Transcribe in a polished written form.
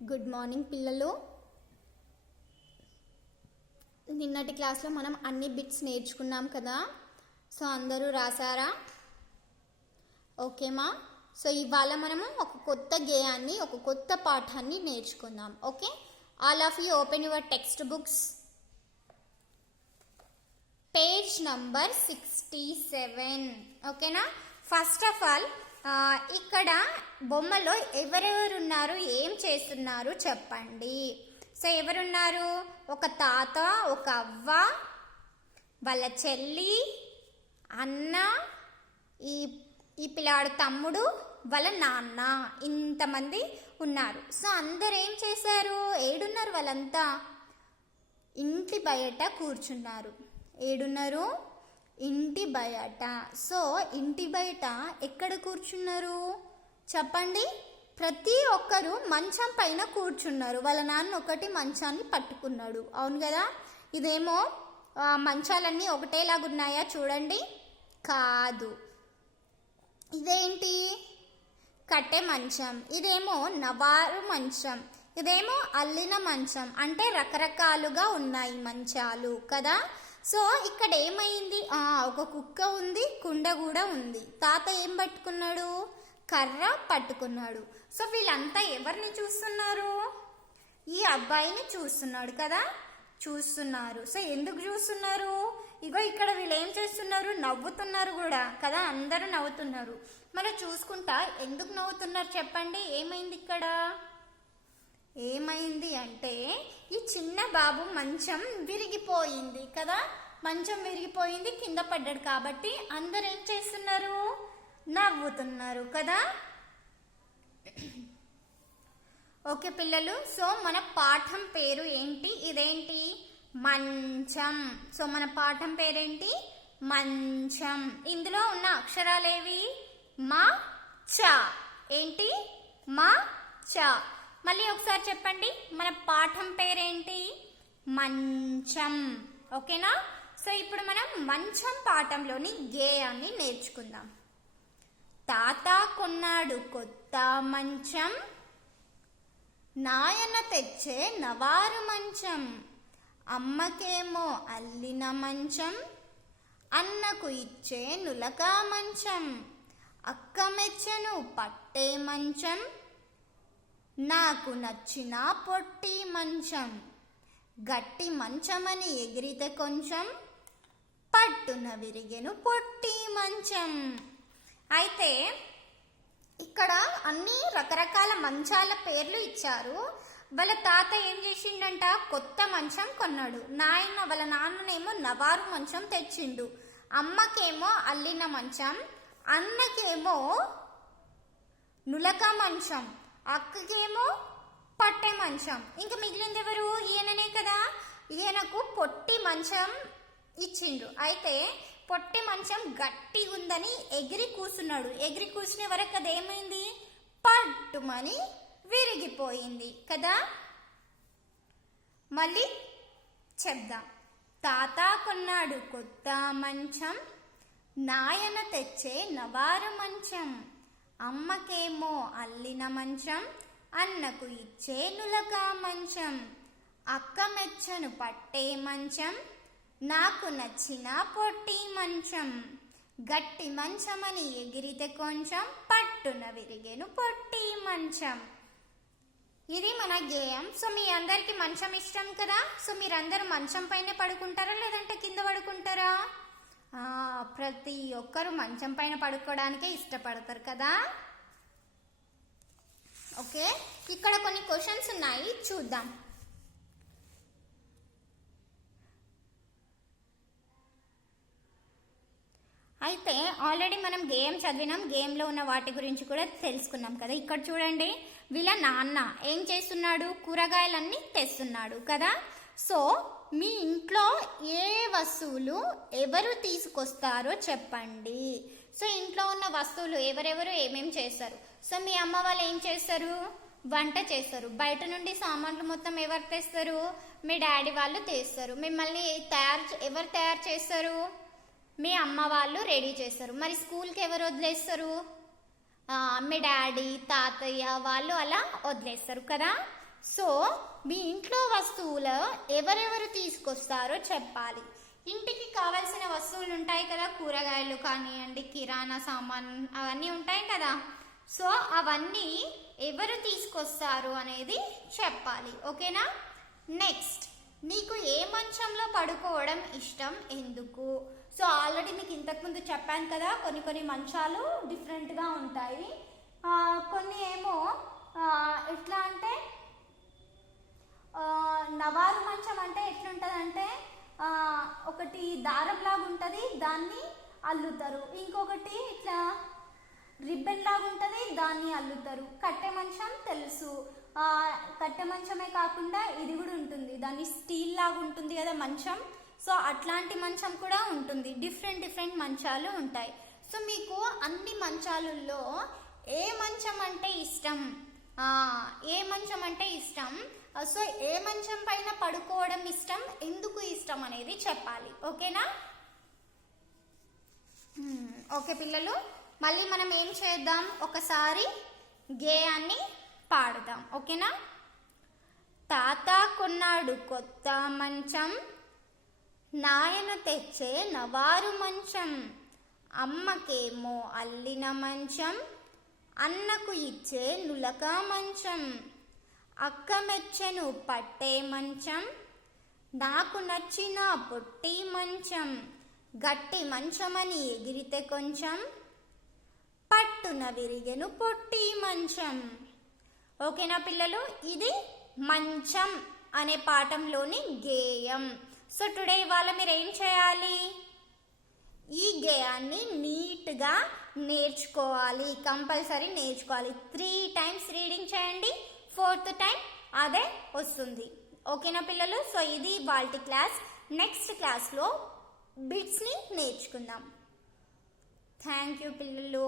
Good morning పిల్లలు. నిన్నటి క్లాస్లో మనం అన్ని బిట్స్ నేర్చుకున్నాం కదా. సో అందరూ రాసారా? ఓకేమా? సో ఇవాళ మనము ఒక కొత్త గేయాన్ని, ఒక కొత్త పాఠాన్ని నేర్చుకుందాం. Okay, all of you open your text books. Page number 67. ఓకేనా? ఫస్ట్ ఆఫ్ ఆల్ ఇక్కడ బొమ్మలో ఎవరెవరు ఉన్నారు, ఏం చేస్తున్నారు చెప్పండి. సో ఎవరున్నారు? ఒక తాత, ఒక అవ్వ, వాళ్ళ చెల్లి, అన్న, ఈ పిల్లాడు తమ్ముడు, వాళ్ళ నాన్న, ఇంతమంది ఉన్నారు. సో అందరు ఏం చేశారు? ఏడున్నారు వాళ్ళంతా? ఇంటి బయట కూర్చున్నారు. ఏడున్నారు? ఇంటి బయట. సో ఇంటి బయట ఎక్కడ కూర్చున్నారు చెప్పండి? ప్రతి ఒక్కరు మంచం పైన కూర్చున్నారు. వాళ్ళ నాన్న ఒకటి మంచాన్ని పట్టుకున్నాడు. అవును కదా? ఇదేమో మంచాలన్నీ ఒకటేలాగున్నాయా చూడండి? కాదు. ఇదేంటి? కట్టె మంచం. ఇదేమో నవారు మంచం. ఇదేమో అల్లిన మంచం. అంటే రకరకాలుగా ఉన్నాయి మంచాలు కదా. సో ఇక్కడ ఏమైంది? ఒక కుక్క ఉంది, కుండ కూడా ఉంది. తాత ఏం పట్టుకున్నాడు? కర్ర పట్టుకున్నాడు. సో వీళ్ళంతా ఎవరిని చూస్తున్నారు? ఈ అబ్బాయిని చూస్తున్నాడు కదా, చూస్తున్నారు. సో ఎందుకు చూస్తున్నారు? ఇగో ఇక్కడ వీళ్ళు ఏం చేస్తున్నారు? నవ్వుతున్నారు కూడా కదా, అందరూ నవ్వుతున్నారు. మరి చూసుకుంటా ఎందుకు నవ్వుతున్నారు చెప్పండి? ఏమైంది ఇక్కడ? ఏమైంది అంటే ఈ చిన్న బాబు మంచం విరిగిపోయింది కదా. మంచం విరిగిపోయింది, కింద పడ్డాడు. కాబట్టి అందరు ఏం చేస్తున్నారు? నవ్వుతున్నారు కదా. ఓకే పిల్లలు, సో మన పాఠం పేరు ఏంటి? ఇదేంటి? మంచం. సో మన పాఠం పేరేంటి? మంచం. ఇందులో ఉన్న అక్షరాలేవి? మా, చ. ఏంటి? మా, చ. మళ్ళీ ఒకసారి చెప్పండి, మన పాఠం పేరేంటి? మంచం. ఓకేనా? సో ఇప్పుడు మనం మంచం పాఠంలోని గేయాన్ని నేర్చుకుందాం. తాత కొన్నాడు కొత్త మంచం, నాయన తెచ్చే నవారు మంచం, అమ్మకేమో అల్లిన మంచం, అన్నకు ఇచ్చే నులక మంచం, అక్క మెచ్చను పట్టే మంచం, నాకు నచ్చిన పొట్టి మంచం, గట్టి మంచమని ఎగిరితే కొంచెం, పట్టున విరిగెను పొట్టి మంచం. అయితే ఇక్కడ అన్ని రకరకాల మంచాల పేర్లు ఇచ్చారు. వాళ్ళ తాత ఏం చేసిండంట? కొత్త మంచం కొన్నాడు. వాళ్ళ నాన్ననేమో నవారు మంచం తెచ్చిండు. అమ్మకేమో అల్లిన మంచం, అన్నకేమో నులక మంచం, అక్కకేమో పట్టే మంచం. ఇంకా మిగిలింది ఎవరు? ఈయననే కదా. ఈయనకు పొట్టి మంచం ఇచ్చిండ్రు. అయితే పొట్టి మంచం గట్టి ఉందని ఎగిరి కూర్చున్నాడు. ఎగిరి కూర్చునే వరకు అది ఏమైంది? పట్టుమని విరిగిపోయింది కదా. మళ్ళీ చెప్దాం. తాత కొన్నాడు కొత్త మంచం, నాయన తెచ్చే నవారు మంచం, అమ్మకేమో అల్లిన మంచం, అన్నకు ఇచ్చే నులక మంచం, అక్క మెచ్చను పట్టే మంచం, నాకు నచ్చిన పొట్టి మంచం, గట్టి మంచమని ఎగిరితే కొంచెం, పట్టున విరిగెను పొట్టి మంచం. ఇది మన గేయం. సో మీ అందరికి మంచం ఇష్టం కదా. సో మీరందరూ మంచం పైన పడుకుంటారా లేదంటే కింద పడుకుంటారా? ప్రతి ఒక్కరు మంచం పైన పడుకోవడానికే ఇష్టపడతారు కదా. ఓకే, ఇక్కడ కొన్ని క్వశ్చన్స్ ఉన్నాయి, చూద్దాం. అయితే ఆల్రెడీ మనం గేమ్ చదివినాం. గేమ్లో ఉన్న వాటి గురించి కూడా తెలుసుకున్నాం కదా. ఇక్కడ చూడండి, వీళ్ళ నాన్న ఏం చేస్తున్నాడు? కూరగాయలన్నీ తెస్తున్నాడు కదా. సో మీ ఇంట్లో ఏ వస్తువులు ఎవరు తీసుకొస్తారో చెప్పండి. సో ఇంట్లో ఉన్న వస్తువులు ఎవరెవరు ఏమేమి చేస్తారు? సో మీ అమ్మ వాళ్ళు ఏం చేస్తారు? వంట చేస్తారు. బయట నుండి సామాన్లు మొత్తం ఎవరు తెస్తారు? మీ డాడీ వాళ్ళు తెస్తారు. మిమ్మల్ని ఎవరు తయారు చేస్తారు? మీ అమ్మ వాళ్ళు రెడీ చేస్తారు. మరి స్కూల్కి ఎవరు వదిలేస్తారు? మీ డాడీ, తాతయ్య వాళ్ళు అలా వదిలేస్తారు కదా. సో మీ ఇంట్లో వస్తువులు ఎవరెవరు తీసుకొస్తారో చెప్పాలి. ఇంటికి కావాల్సిన వస్తువులు ఉంటాయి కదా, కూరగాయలు కానివ్వండి, కిరాణా సామాన్ అవన్నీ ఉంటాయి కదా. సో అవన్నీ ఎవరు తీసుకొస్తారు అనేది చెప్పాలి. ఓకేనా? నెక్స్ట్, నీకు ఏ మంచంలో పడుకోవడం ఇష్టం, ఎందుకు? సో ఆల్రెడీ మీకు ఇంతకుముందు చెప్పాను కదా, కొన్ని మంచాలు డిఫరెంట్గా ఉంటాయి. కొన్ని ఏమో ఎట్లా అంటే నవారు మంచం అంటే ఎట్లుంటుంది అంటే ఒకటి దారంలాగా ఉంటుంది, దాన్ని అల్లుతారు. ఇంకొకటి ఇట్లా రిబ్బన్ లాగా ఉంటుంది, దాన్ని అల్లుతారు. కట్టె మంచం తెలుసు, కట్టె మంచమే కాకుండా ఇది కూడా ఉంటుంది, దాన్ని స్టీల్ లాగా ఉంటుంది కదా మంచం. సో అట్లాంటి మంచం కూడా ఉంటుంది. డిఫరెంట్ మంచాలు ఉంటాయి. సో మీకు అన్ని మంచాలలో ఏ మంచం అంటే ఇష్టం, ఏ మంచం అంటే ఇష్టం, సో ఏ మంచం పైన పడుకోవడం ఇష్టం, ఎందుకు ఇష్టం అనేది చెప్పాలి. ఓకేనా? ఓకే పిల్లలు, మళ్ళీ మనం ఏం చేద్దాం, ఒకసారి గేయాన్ని పాడుదాం. ఓకేనా? తాత కొన్నాడు కొత్త మంచం, నాయన తెచ్చే నవారు మంచం, అమ్మకేమో అల్లిన మంచం, అన్నకు ఇచ్చే నులక మంచం, అక్క మెచ్చెను పట్టే మంచం, నాకు నచ్చిన పొట్టి మంచం, గట్టి మంచమని ఎగిరితే కొంచెం, పట్టున విరిగెను పొట్టి మంచం. ఓకేనా పిల్లలు? ఇది మంచం అనే పాఠంలోని గేయం. సో టుడే ఇవాళ మీరు ఏం చేయాలి, ఈ గేయాన్ని నీట్గా నేర్చుకోవాలి, కంపల్సరీ నేర్చుకోవాలి. 3 times రీడింగ్ చేయండి, 4th time అదే వస్తుంది. ఓకేనా పిల్లలు? సో ఇది ఇవాల్టి క్లాస్. నెక్స్ట్ క్లాస్లో బిట్స్ని నేర్చుకుందాం. థ్యాంక్ యూ పిల్లలు.